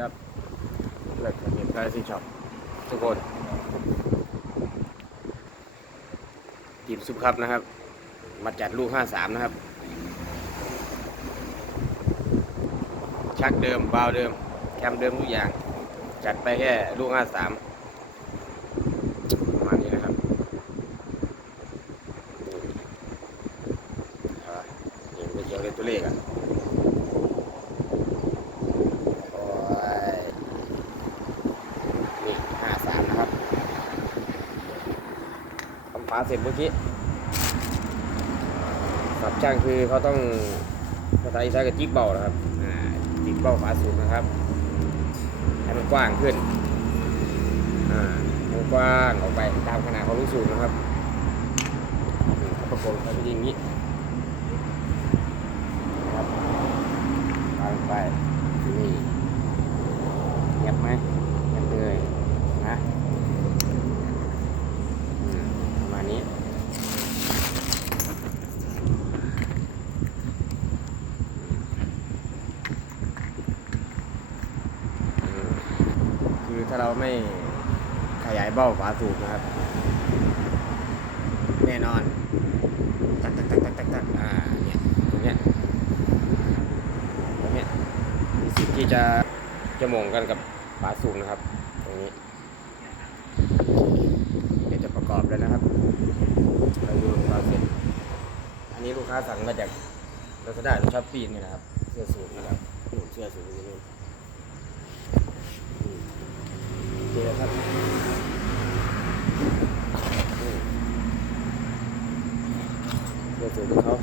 ครับเลิกเก็บกาซิช็อปทุกคนทีมซุปครับนะครับ มาจัดลูก 53 นะครับ ชักเดิมบาวเดิม แคมเดิมทุกอย่าง จัดไปแค่ลูก 53 ประมาณนี้นะครับนี่เอาละนี่ไม่เกี่ยกตัวเลขอะ โอ้ย นี่ 53 นะครับทำ ฝาเสร็จเมื่อกี้สับช่างคือเขาต้องภาษาอีสานกับจิ๊กเบานะครับจิ๊กเบาฝาสูงนะครับให้มันกว้างขึ้นอ่าให้มันกว้างออกไปตามขนาดของลูกสูบนะครับประกบไปเป็นอย่างนี้นะครับวางไปนี่เงียบไหมเงียบเลยนะอืมประมาณนี้ คือ ถ้าเราไม่ขยายเบ้าฝาสูบนะครับ แน่นอนตักตักตักตักตักตักอ่าเนี่ยตรงเนี้ยตรงเนี้ยมีสิทธิ์ที่จะจะหม่งกันกับฝาสูบนะครับ ตรงนี้เดี๋ยวจะประกอบแล้วนะครับเราดูฝาเสร็จอันนี้ลูกค้าสั่งมาจากลาซาด้าหรือช้อปปี้นี่นะครับ เสื้อสูทนะครับนู่นเสื้อสูทอยู่นู่ through the.